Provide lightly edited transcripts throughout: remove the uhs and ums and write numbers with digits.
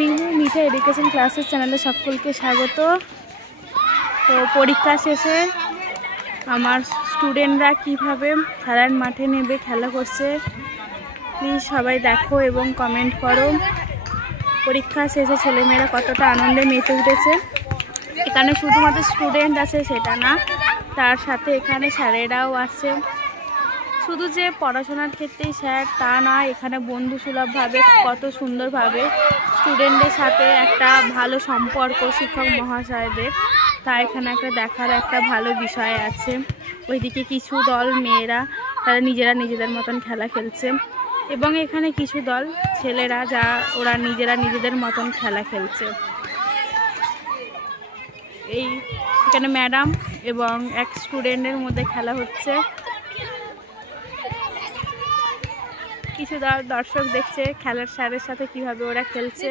রিমু মিঠা education classes চ্যানেলে সকলকে স্বাগত। তো পরীক্ষা শেষে আমার স্টুডেন্টরা কিভাবে খেলার মাঠে নেমে খেলা করছে প্লিজ সবাই দেখো এবং কমেন্ট করো। পরীক্ষা শেষে ছেলেমেয়েরা কতটা আনন্দে মেতে উঠেছে। এখানে শুধুমাত্র স্টুডেন্ট আছে সেটা না, তার সাথে এখানে স্যারেরাও আছে। শুধু যে পড়াশোনার ক্ষেত্রেই স্যার তা নয়, এখানে বন্ধুসুলভভাবে কত সুন্দরভাবে স্টুডেন্টদের সাথে একটা ভালো সম্পর্ক শিক্ষক মহাশয়দের, তা এখানে একটা দেখার একটা ভালো বিষয় আছে। ওইদিকে কিছু দল মেয়েরা তারা নিজেরা নিজেদের মতন খেলা খেলছে এবং এখানে কিছু দল ছেলেরা যা ওরা নিজেরা নিজেদের মতন খেলা খেলছে। এখানে ম্যাডাম এবং এক স্টুডেন্টের মধ্যে খেলা হচ্ছে। কিছু দর্শক দেখছে খেলার স্যারের সাথে কিভাবে ওরা খেলছে।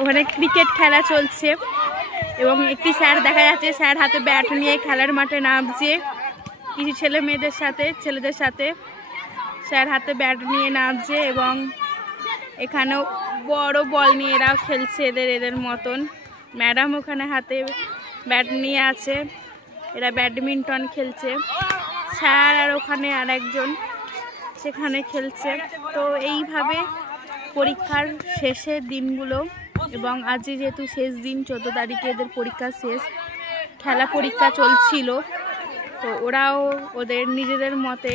ওখানে ক্রিকেট খেলা চলছে এবং একটি স্যার দেখা যাচ্ছে স্যার হাতে ব্যাট নিয়ে খেলার মাঠে নামছে। কিছু ছেলেদের সাথে স্যার হাতে ব্যাট নিয়ে নামছে এবং এখানেও বড় বল নিয়ে এরাও খেলছে এদের মতন। ম্যাডাম ওখানে হাতে ব্যাট নিয়ে আছে, এরা ব্যাডমিন্টন খেলছে। স্যার আর ওখানে আর একজন সেখানে খেলছে। তো এইভাবে পরীক্ষার শেষের দিনগুলো এবং আজ যেহেতু শেষ দিন 14 তারিখে এদের পরীক্ষা শেষ, খেলা পরীক্ষা চলছিল, তো ওরাও ওদের নিজেদের মতে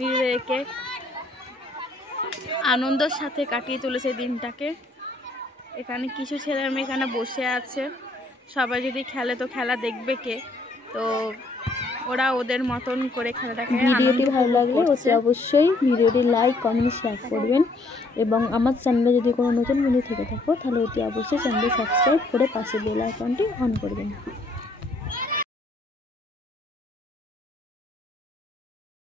নিজেদেরকে আনন্দের সাথে কাটিয়ে তুলেছে দিনটাকে। এখানে কিছু ছেলে মেয়ে এখানে বসে আছে, সবাই যদি খেলে তো খেলা দেখবে কে, তো ওরা ওদের মতন করে খেলাটাকে। ভিডিওটি ভালো লাগলে অবশ্যই ভিডিওটি লাইক কমেন্ট শেয়ার করবেন এবং আমার চ্যানেলে যদি কোনো নতুন বন্ধু থেকে থাকো তাহলে অতি অবশ্যই চ্যানেলটি সাবস্ক্রাইব করে পাশে বেল আইকনটি অন করবেন।